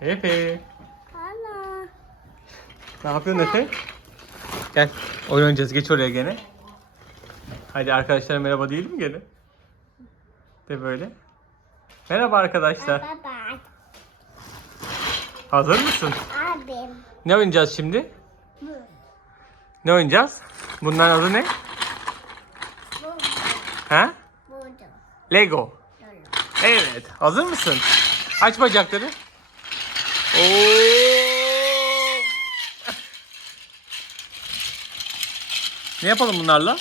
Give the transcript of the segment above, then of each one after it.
Efe. Ana. Ne yapıyorsun Efe? Gel. Oyun oynayacağız. Geç oraya gene. Hadi arkadaşlara merhaba diyelim mi gene? De böyle. Merhaba arkadaşlar. Baba. Hazır mısın? Abim. Ne oynayacağız şimdi? Bu. Ne oynayacağız? Bunların adı ne? Bu. Ha? Lego. Evet. Hazır mısın? Aç bacakları. Oo. Ne yapalım bunlarla?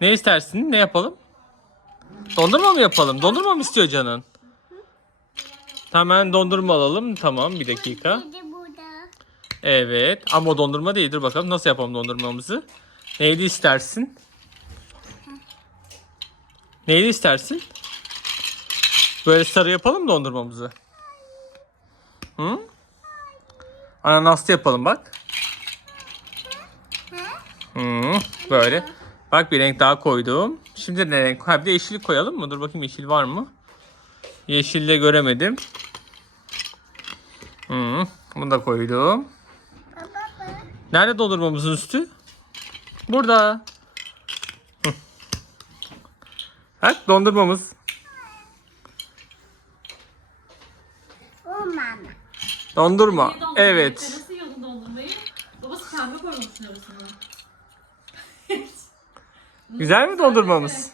Ne istersin? Ne yapalım? Dondurma mı yapalım? Dondurma mı istiyor canın? Hemen dondurma alalım. Tamam bir dakika. Evet ama o dondurma değil. Dur bakalım nasıl yapalım dondurmamızı. Neydi istersin? Neydi istersin? Böyle sarı yapalım mı dondurmamızı. Hı? Ananaslı yapalım bak. Hı, böyle. Bak bir renk daha koydum. Şimdi ne renk? Ha bir de yeşil koyalım mı? Dur bakayım yeşil var mı? Yeşille göremedim. Hı, bunu da koydum. Nerede dondurmamızın üstü? Burada. Hı. Bak dondurmamız. O mama. Dondurma. Niye dondurmayı? Evet. Nasıl yiyordun dondurmayı? Babası pembe koymuşsun arasına. Güzel mi dondurmamız?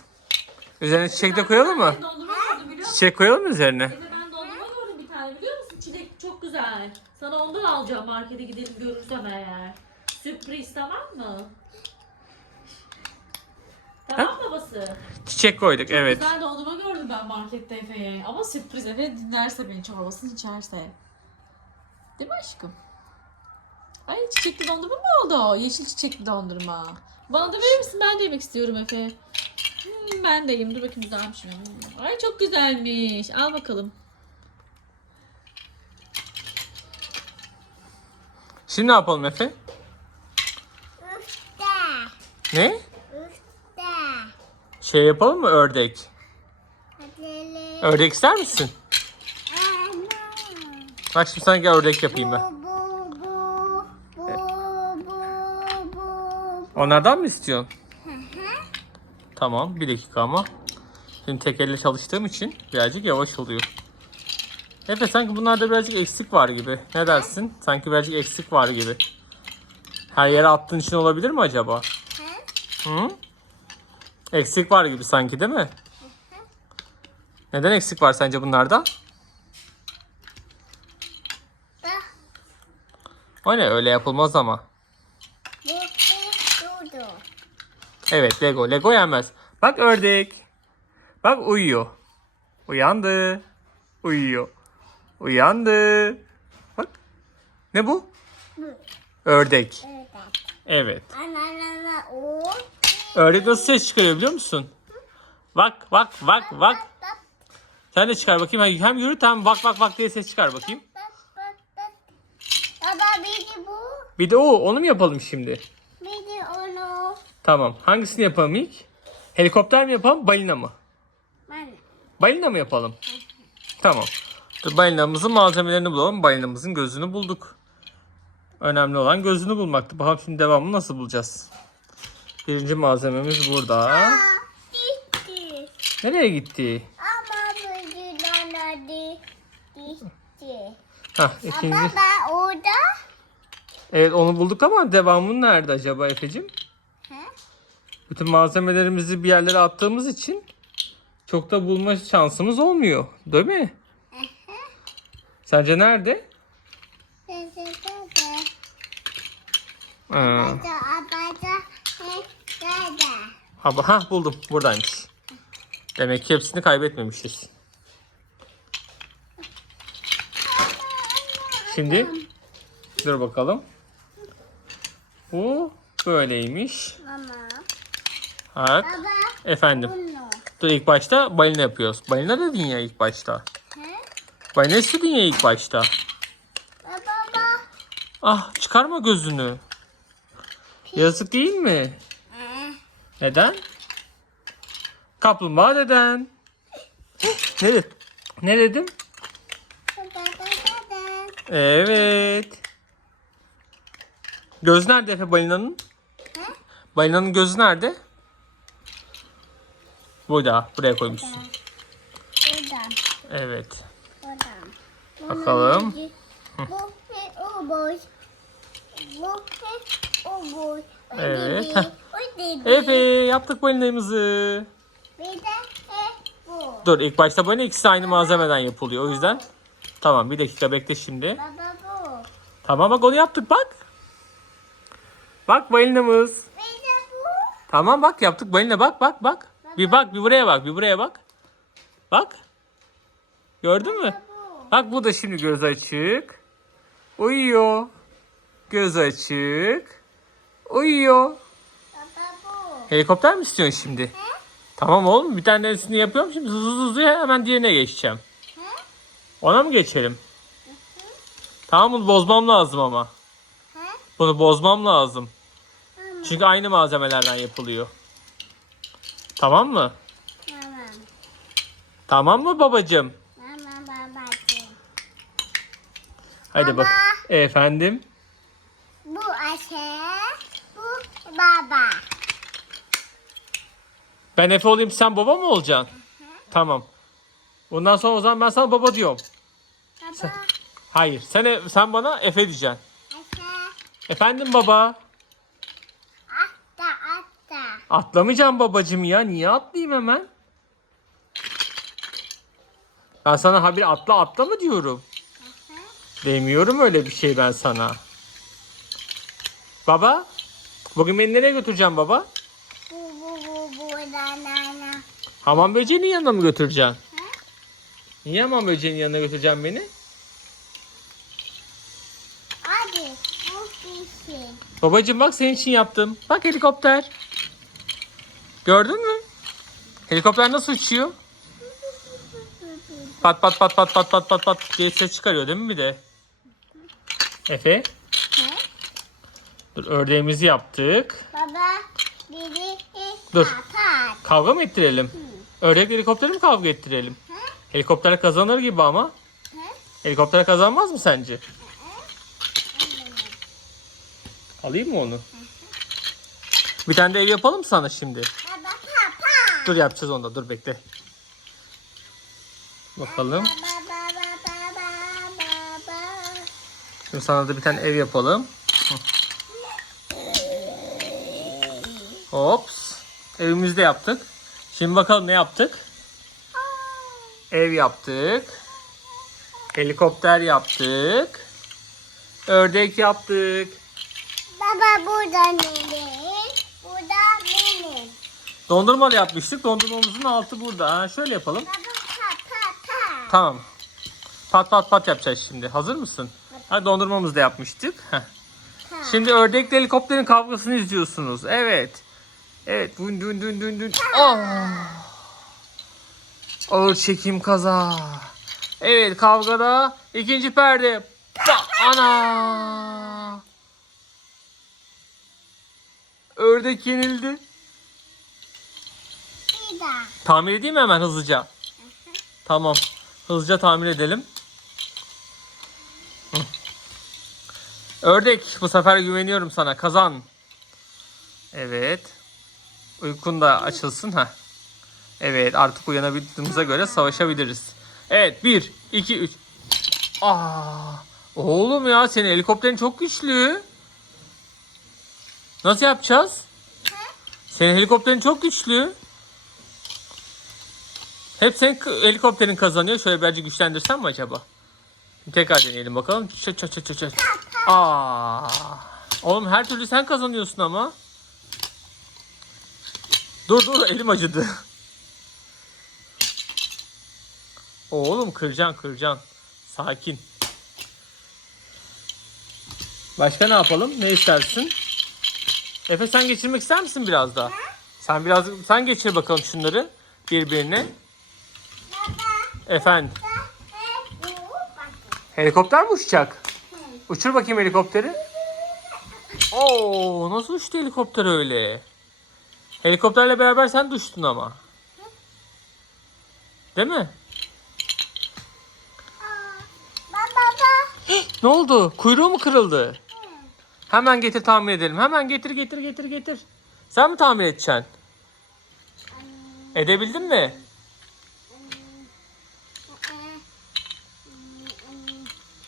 Üzerine çiçek de koyalım mı? Ben dondurma gördüm biliyor musun? Çiçek koyalım mı üzerine? Ben dondurma gördüm bir tane biliyor musun? Çilek çok güzel. Sana ondan alacağım markete gidelim görürsem eğer. Sürpriz tamam mı? Tamam babası. Çiçek koyduk evet. Güzel dondurma gördüm ben markette Efe'ye. Ama sürpriz Efe dinlerse beni çorbasını içerse. Değil mi aşkım? Ay çiçekli dondurma mı oldu? Yeşil çiçekli dondurma. Bana da verir misin? Ben de yemek istiyorum Efe. Hmm, ben de yiyeyim. Dur bakayım güzelmiş mi? Hmm. Ay çok güzelmiş. Al bakalım. Şimdi ne yapalım Efe? Üstte. Ne? Üstte. Şey yapalım mı ördek? Ördek ister misin? Bak şimdi sana gel ördek yapayım ben. Onlardan mı istiyorsun? Tamam bir dakika ama. Şimdi tek elle çalıştığım için birazcık yavaş oluyor. Efe sanki bunlarda birazcık eksik var gibi. Ne dersin? Sanki birazcık eksik var gibi. Her yere attığın için olabilir mi acaba? Hı? Eksik var gibi sanki değil mi? Neden eksik var sence bunlarda? Bak. O ne öyle yapılmaz ama. Evet Lego. Lego yenmez. Bak ördek. Bak uyuyor. Uyandı. Uyuyor. Uyandı. Bak. Ne bu? Ördek. Evet. Ördek nasıl ses çıkarıyor biliyor musun? Bak bak. Bak bak Sen de çıkar bakayım. Hem yürü hem bak bak bak diye ses çıkar bakayım. bak bak bak. Baba bir de bu. O onu mu yapalım şimdi? Bir de onu. Tamam. Hangisini yapalım ilk? Helikopter mi yapalım balina mı? Bana. Balina mı yapalım? Tamam. Dur balinamızın malzemelerini bulalım. Balinamızın gözünü bulduk. Önemli olan gözünü bulmaktı. Bakalım şimdi devamını nasıl bulacağız? Birinci malzememiz burada. Gitti. Nereye gitti? Ama hadi. Gitti. Hah ikinci. Orada. Evet onu bulduk ama devamı nerede acaba Efe'cim? Bütün malzemelerimizi bir yerlere attığımız için çok da bulma şansımız olmuyor. Değil mi? Sence nerede? Dede. Ha, ha buldum. Buradaymış. Demek ki hepsini kaybetmemişiz. Şimdi dur bakalım. Bu böyleymiş. Mama. Bak. Baba. Efendim. Bunu. Dur ilk başta balina yapıyoruz. Balina dedin ya ilk başta. He? Balina istedin ya ilk başta. Baba. Ah çıkarma gözünü. Yazık değil mi? He. Neden? Kaplumbağa neden? Ne? Ne dedim? Evet. Göz nerede Efe balinanın? Balinanın gözü nerede? Burada. Buraya koymuşsun. Buradan. Evet. Buradan. Bakalım. Bu o boy. Bu he o boy. O Evet. dedi, O dedi. Efe yaptık balinamızı. Bir de he bu. Dur ilk başta balina ikisi aynı malzemeden yapılıyor. O yüzden tamam bir dakika bekle şimdi. Baba bu. Tamam bak onu yaptık bak. Bak balinamız. Bu. Tamam bak yaptık balina bak bak bak. Bir bak bir buraya bak bir buraya bak. Bak. Gördün mü? Bak bu da şimdi göz açık. Uyuyor. Göz açık. Uyuyor. Baba bu. Helikopter mi istiyorsun şimdi? Tamam oğlum bir tanesini yapıyorum şimdi hızlı hızlı hemen diğerine geçeceğim. Ona mı geçelim? Tamam bunu bozmam lazım ama. He? Bunu bozmam lazım. Çünkü aynı malzemelerden yapılıyor. Tamam mı? Tamam. Tamam mı babacığım? Tamam babacığım. Hadi bak. Efendim? Bu Ayşe. Bu baba. Ben Efe olayım sen baba mı olacaksın? Tamam. Bundan sonra o zaman ben sana baba diyorum. Baba. Hayır. Sen sen bana Efe diyeceksin. Ayşe. Efendim baba. Atlamayacağım babacığım ya. Niye atlayayım hemen? Ben sana habire atla atla mı diyorum? Demiyorum öyle bir şey ben sana. Baba. Bugün beni nereye götüreceğim baba? Bu bu bu bu da na na. Hamam böceğinin yanına mı götüreceksin? Niye hamam böceğinin yanına götüreceğim beni? Hadi bu bir şey. Babacığım bak senin için yaptım. Bak helikopter. Gördün mü? Helikopter nasıl uçuyor? Pat pat pat pat pat pat pat pat diye ses çıkarıyor değil mi bir de? Efe. He? Dur ördeğimizi yaptık. Baba. Biri Dur. Kapat. Kavga mı ettirelim? Ördek helikopteri mi kavga ettirelim? Helikopter kazanır gibi ama. He? Helikopter kazanmaz mı sence? Alayım mı onu? Bir tane de ev yapalım sana şimdi? Papa. Dur yapacağız onu da dur bekle. Bakalım. Şimdi sana da bir tane ev yapalım. Hops. Evimizi de yaptık. Şimdi bakalım ne yaptık? Ev yaptık. Helikopter yaptık. Ördek yaptık. Baba burada benim. Dondurmalı yapmıştık. Dondurmamızın altı burada. Ha, şöyle yapalım. Tamam. Pat pat pat yapacağız şimdi. Hazır mısın? Ha, dondurmamızı da yapmıştık. Heh. Şimdi ördekle helikopterin kavgasını izliyorsunuz. Evet. Evet. Dün dün dün dün dün. Ah! Ağır çekim kaza. Evet kavgada ikinci perde. Ana. Ördek yenildi. Daha. Tamir edeyim mi hemen hızlıca? Tamam. Hızlıca tamir edelim. Hı. Ördek bu sefer güveniyorum sana. Kazan. Evet. Uykun da açılsın ha. Evet artık uyanabildiğimize göre savaşabiliriz. Evet 1 2 3. Aa! Oğlum ya senin helikopterin çok güçlü. Nasıl yapacağız? Senin helikopterin çok güçlü. Hep senin helikopterin kazanıyor. Şöyle birazcık güçlendirsem mi acaba? Tekrar deneyelim bakalım. Çat çat çat çat çat. Aa. Oğlum her türlü sen kazanıyorsun ama. Dur dur elim acıdı. Oğlum kıracaksın kıracaksın. Sakin. Başka ne yapalım? Ne istersin? Efe sen geçirmek ister misin biraz daha? Sen biraz sen geçir bakalım şunları birbirine. Efendim. Helikopter mi uçacak? Uçur bakayım helikopteri. Oo, nasıl uçtu helikopter öyle? Helikopterle beraber sen de uçtun ama. Değil mi? Ne oldu? Kuyruğu mu kırıldı? Hemen getir tamir edelim. Hemen getir getir getir getir. Sen mi tamir edeceksin? Edebildin mi?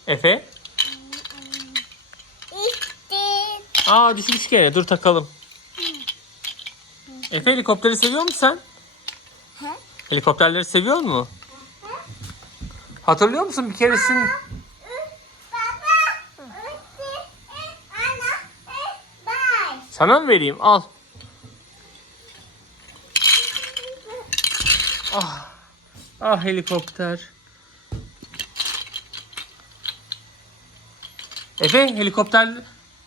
Efe? Aa düşmüş gene. Dur takalım. Efe helikopteri seviyor musun sen? He? Helikopterleri seviyor mu? Hatırlıyor musun bir keresin sana mı vereyim? Al. Ah. Ah helikopter. Efe helikopter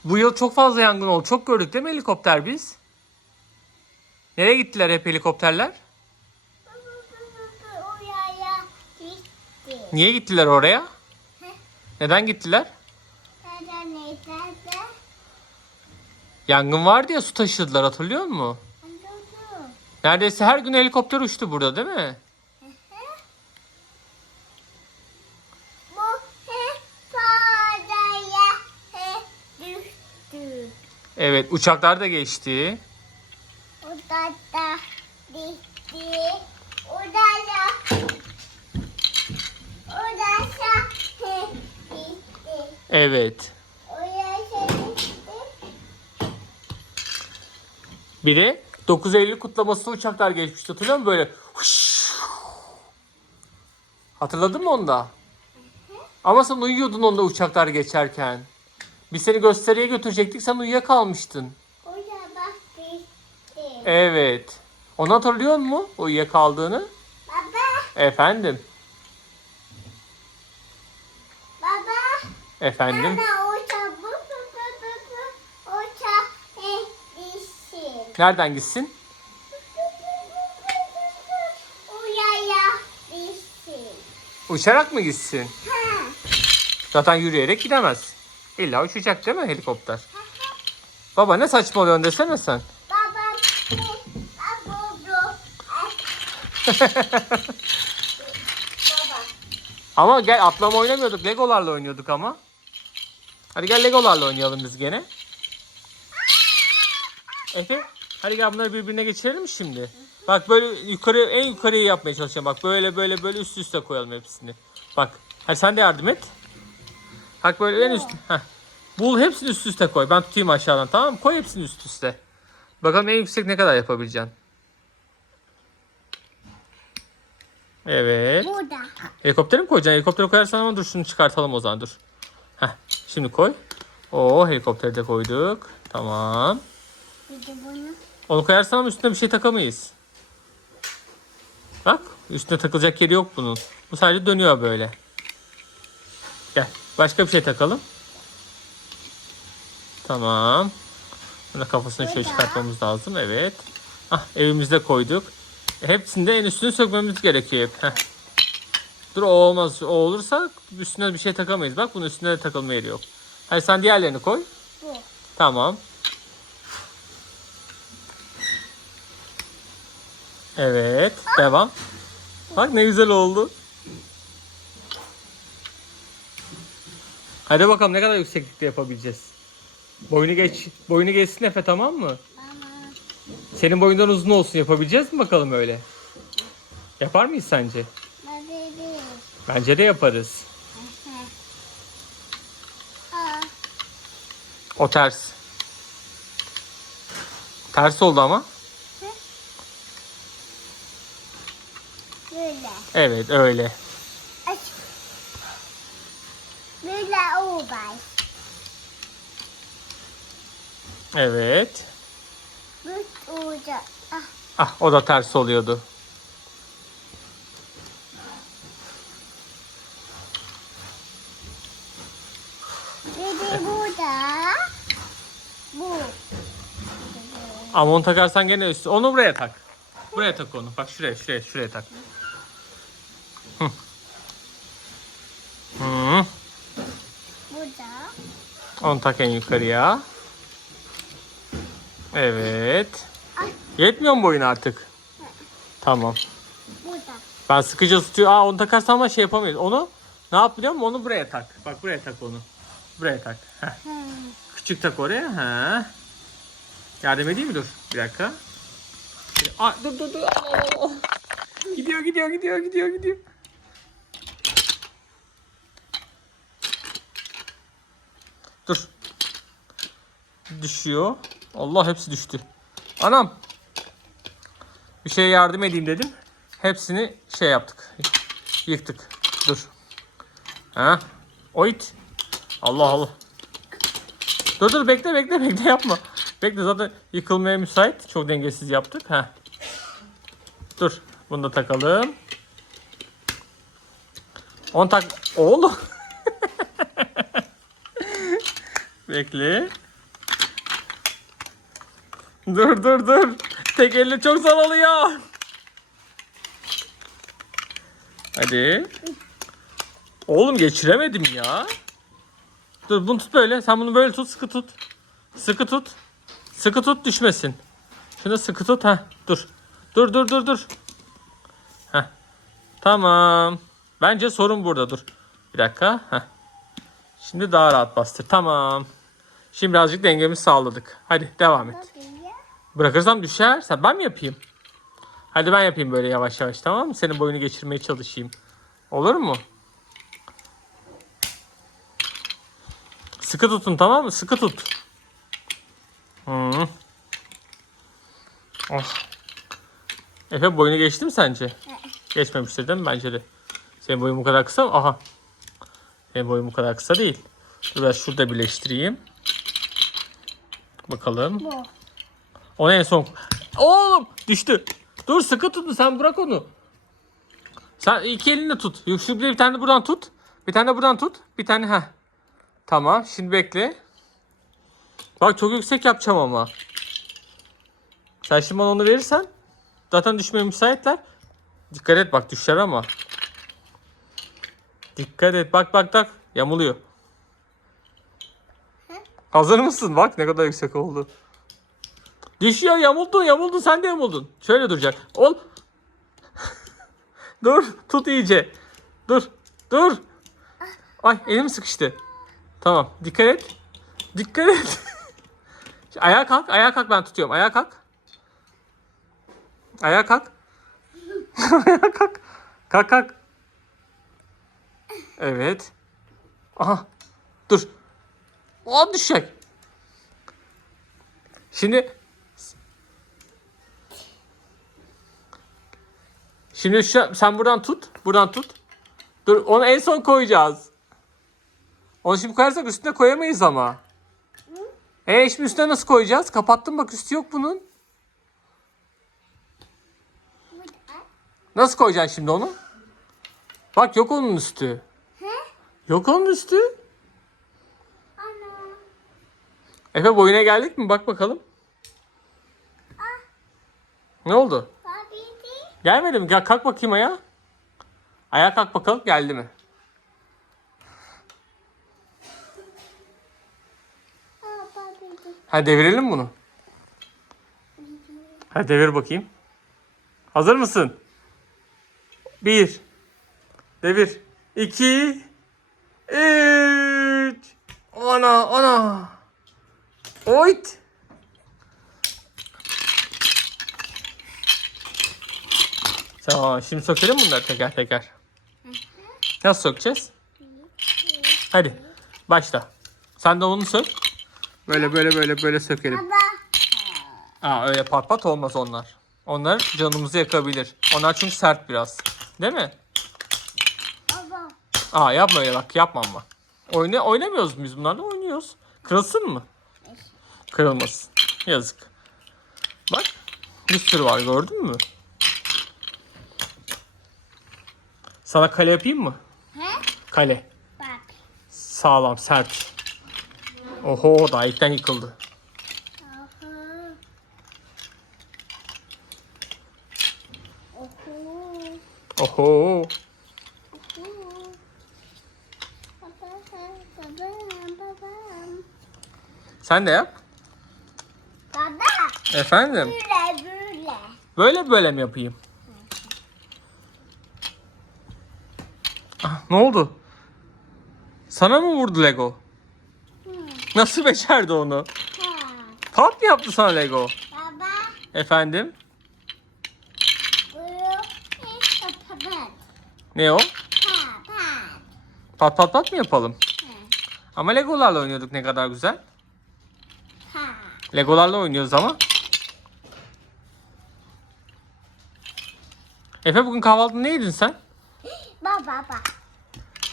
bu yıl çok fazla yangın oldu. Çok gördük değil mi helikopter biz? Nereye gittiler hep helikopterler? Oraya gitti. Niye gittiler oraya? Neden gittiler? Nerede? Yangın vardı ya su taşıdılar hatırlıyor musun? Neredeyse her gün helikopter uçtu burada değil mi? Bu he paraya he düştü. Evet uçaklar da geçti. O da gitti. Evet. Bir de 9 Eylül kutlamasında uçaklar geçmişti hatırlıyor musun? Böyle huş. Hatırladın mı onu da? Ama sen uyuyordun onda uçaklar geçerken. Biz seni gösteriye götürecektik sen uyuyakalmıştın. O da bak gitti. Evet. Onu hatırlıyor musun? Uyuyakaldığını. Baba, Efendim. baba. Efendim. Ana o da bu bu bu bu bu. O da he düştü. Nereden gitsin? Oraya düştü. Uçarak mı gitsin? Ha. Zaten yürüyerek gidemez. İlla uçacak değil mi helikopter? Baba ne saçmalıyorsun desene sen. Babam. Ama gel atlama oynamıyorduk. Legolarla oynuyorduk ama. Hadi gel Legolarla oynayalım biz gene. Efe hadi gel bunları birbirine geçirelim şimdi? Bak böyle yukarı en yukarıya yapmaya çalışacağım. Bak böyle böyle böyle üst üste koyalım hepsini. Bak. Hadi sen de yardım et. Bak böyle en üst. Heh. Bul hepsini üst üste koy. Ben tutayım aşağıdan tamam mı? Koy hepsini üst üste. Bakalım en yüksek ne kadar yapabileceksin. Evet. Burada. Helikoptere mi koyacaksın? Helikoptere koyarsan ama dur şunu çıkartalım o zaman dur. Heh, şimdi koy. Oo helikopteri de koyduk. Tamam. Onu koyarsan ama üstüne bir şey takamayız. Bak üstüne takılacak yeri yok bunun. Bu sadece dönüyor böyle. Gel başka bir şey takalım. Tamam. Buna kafasını şöyle çıkartmamız lazım. Evet. Ah evimizde koyduk. Hepsinde en üstünü sökmemiz gerekiyor hep. Heh. Dur o olmaz. O olursa üstüne bir şey takamayız. Bak bunun üstüne de takılma yeri yok. Hadi sen diğerlerini koy. Bu. Tamam. Evet. Devam. Bak ne güzel oldu. Hadi bakalım ne kadar yükseklikte yapabileceğiz. Boyunu geç. Boyunu geçsin Efe tamam mı? Mama. Senin boyundan uzun olsun yapabileceğiz mi bakalım öyle? Yapar mıyız sence? Baby. Bence de yaparız. O ters. Ters oldu ama. Böyle. Evet öyle. Aç. Bay. Evet. Bu olacak. Ah. Ah o da ters oluyordu. Bir de burada. Bu. Ama onu takarsan gene üstü. Onu buraya tak. Buraya tak onu. Bak şuraya şuraya şuraya tak. Hı. Hı. Onu tak en yukarıya. Evet. Yetmiyor mu boyun artık? Tamam. Ben sıkıca tutuyor. Aa onu takarsan ama şey yapamayız. Onu ne yap biliyor musun? Onu buraya tak. Bak buraya tak onu. Buraya tak. Heh. Küçük tak oraya. Ha. Yardım edeyim mi? Dur. Bir dakika. Aa, dur dur dur. Gidiyor gidiyor gidiyor gidiyor gidiyor. Dur. Düşüyor. Allah hepsi düştü. Anam. Bir şeye yardım edeyim dedim. Hepsini şey yaptık. Yıktık. Dur. Ha? Oyt. Allah Allah. Dur dur bekle bekle bekle yapma. Bekle zaten yıkılmaya müsait. Çok dengesiz yaptık. Ha. Dur. Bunu da takalım. On tak. Oğlum. Bekle. Dur dur dur. Tek elle çok zor oluyor. Hadi. Oğlum geçiremedim ya. Dur bunu tut böyle. Sen bunu böyle tut sıkı tut. Sıkı tut. Sıkı tut düşmesin. Şunu sıkı tut ha. Dur. Dur dur dur dur. Heh. Tamam. Bence sorun burada dur. Bir dakika. Heh. Şimdi daha rahat bastır. Tamam. Şimdi birazcık dengemizi sağladık. Hadi devam et. Bırakırsam düşer. Sen ben mi yapayım? Hadi ben yapayım böyle yavaş yavaş tamam mı? Senin boyunu geçirmeye çalışayım. Olur mu? Sıkı tutun tamam mı? Sıkı tut. Hı. Oh. Efe boyunu geçti mi sence? Geçmemiştir değil mi? Bence de. Senin boyun bu kadar kısa mı? Aha. Senin boyun bu kadar kısa değil. Dur biraz şurada birleştireyim. Bakalım. Bu. Onu en son. Oğlum düştü. Dur sıkı tutun sen bırak onu. Sen iki elinle tut. Yok, Şu bir tane buradan tut. Bir tane buradan tut. Bir tane ha. Tamam şimdi bekle. Bak çok yüksek yapacağım ama. Sen şimdi bana onu verirsen zaten düşmeye müsaitler. Dikkat et bak düşer ama. Dikkat et bak bak bak yamuluyor. Hazır mısın? Bak ne kadar yüksek oldu. Düşüyor yamuldu yamuldu sen de yamuldun. Şöyle duracak. Ol. dur tut iyice. Dur dur. Ay elim sıkıştı. Tamam dikkat et. Dikkat et. ayağa kalk ayağa kalk ben tutuyorum. Ayağa kalk. Ayağa kalk. ayağa kalk. Kalk kalk. Evet. Aha. Dur. O düşecek. Şimdi Şimdi şu, sen buradan tut. Buradan tut. Dur onu en son koyacağız. Onu şimdi koyarsak üstüne koyamayız ama. E şimdi üstüne nasıl koyacağız? Kapattım bak üstü yok bunun. Nasıl koyacaksın şimdi onu? Bak yok onun üstü. Yok onun üstü. Ana. Efe boyuna geldik mi? Bak bakalım. Ne oldu? Değil. Gelmedi mi? Gel kalk bakayım ayağa. Ayağa kalk bakalım geldi mi? Hadi devirelim bunu. Hadi devir bakayım. Hazır mısın? Bir. Devir. İki. Üç. Ana ana. Oyt. Tamam şimdi sökelim bunları teker teker. Nasıl sökeceğiz? Hadi başla. Sen de onu sök. Böyle böyle böyle böyle sökelim. Baba. Aa öyle pat pat olmaz onlar. Onlar canımızı yakabilir. Onlar çünkü sert biraz. Değil mi? Baba. Aa yapma öyle bak yapma ama. Oyna, oynamıyoruz biz bunlarla oynuyoruz. Kırılsın mı? Kırılmasın. Yazık. Bak bir sürü var gördün mü? Sana kale yapayım mı? He? Kale. Bak. Sağlam sert. Oho daha ilkten yıkıldı. Aha. Oho. Oho. Sen de yap. Efendim. Böyle böyle. Böyle böyle mi yapayım? Ah, ne oldu? Sana mı vurdu Lego? Nasıl becerdi onu? Pat mı yaptı sana Lego? Baba. Efendim? Ne o? Pa. Pa. Pat pat pat mı yapalım? Ha. Ama Legolarla oynuyorduk ne kadar güzel. Ha. Legolarla oynuyoruz ama. Efe bugün kahvaltıda ne yedin sen? Baba. Baba.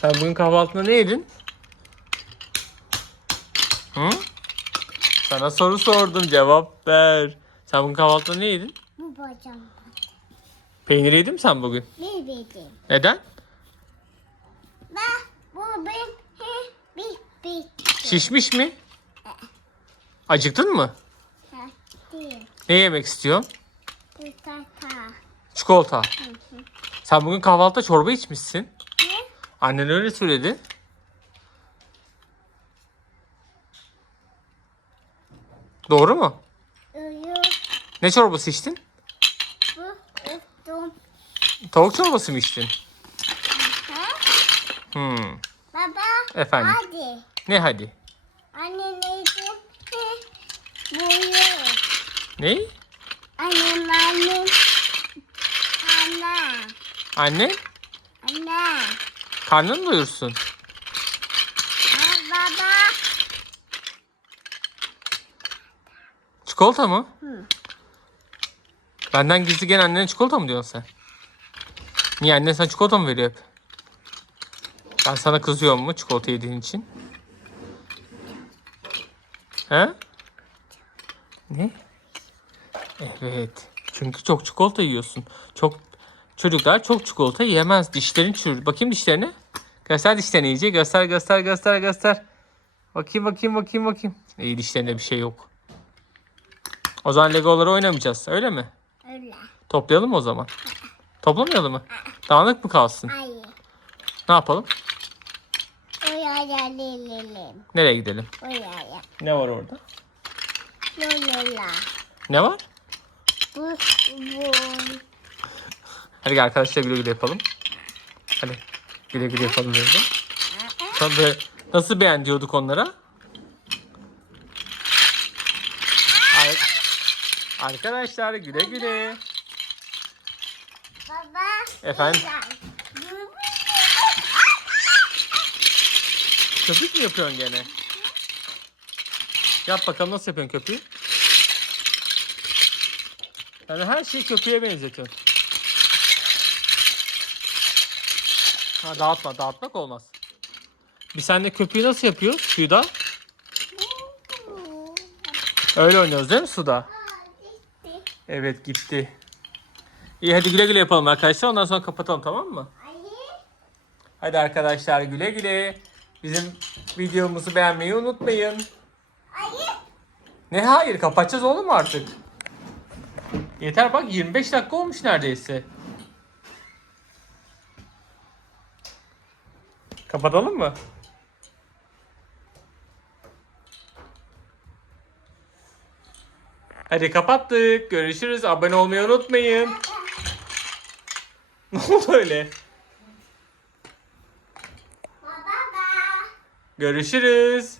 Sen bugün kahvaltında ne yedin? Hı? Sana soru sordum cevap ver. Sen bugün kahvaltıda ne yedin? Bu bacağım. Peynir yedin mi sen bugün? Bir bildim. Neden? Bak. Bu ben. He. Bir. Bir. Şişmiş mi? Acıktın mı? Değil. Ne yemek istiyorsun? Bir tata. Çikolata. Hı hı. Sen bugün kahvaltıda çorba içmişsin. Ne? Annen öyle söyledi. Doğru mu? Uyu. Ne çorbası içtin? Bu. Tavuk çorbası mı içtin? Hmm. Baba. Efendim? Hadi. Ne hadi? Anne neydi? He. Buyu. Ne? Annem annem. Anne. Anne? Mı doyursun? Baba. Çikolata mı? Hı. Benden gizli gelen annene çikolata mı diyorsun sen? Niye annen sana çikolata mı veriyor hep? Ben sana kızıyorum mu çikolata yediğin için? He? Ne? Evet. Çünkü çok çikolata yiyorsun. Çok çocuklar çok çikolata yiyemez. Dişlerin çürür. Bakayım dişlerine. Göster dişlerini iyice. Göster göster göster göster. Bakayım bakayım bakayım bakayım. İyi dişlerinde bir şey yok. O zaman Legoları oynamayacağız. Öyle mi? Öyle. Toplayalım mı o zaman? Toplamayalım mı? Dağınık mı kalsın? Hayır. Ne yapalım? Oraya gelelim. Nereye gidelim? Oraya. Ne var orada? Lola. Ne var? Bu. Bu. Hadi gel arkadaşlar güle güle yapalım. Hadi güle güle yapalım böyle. Tabii nasıl beğen diyorduk onlara? Ar- Arkadaşlar güle güle. Baba. Efendim? Köpük mü yapıyorsun gene? Yap bakalım nasıl yapıyorsun köpüğü? Yani her şeyi köpüğe benzetiyorsun. Ha dağıtma, dağıtmak olmaz. Biz seninle köpüğü nasıl yapıyoruz? Suda. Öyle oynuyoruz değil mi suda? Evet gitti. İyi hadi güle güle yapalım arkadaşlar. Ondan sonra kapatalım tamam mı? Hadi arkadaşlar güle güle. Bizim videomuzu beğenmeyi unutmayın. Hayır. Ne hayır kapatacağız oğlum artık. Yeter bak 25 dakika olmuş neredeyse. Kapatalım mı? Hadi kapattık. Görüşürüz. Abone olmayı unutmayın. Ne oldu öyle? Baba. Görüşürüz.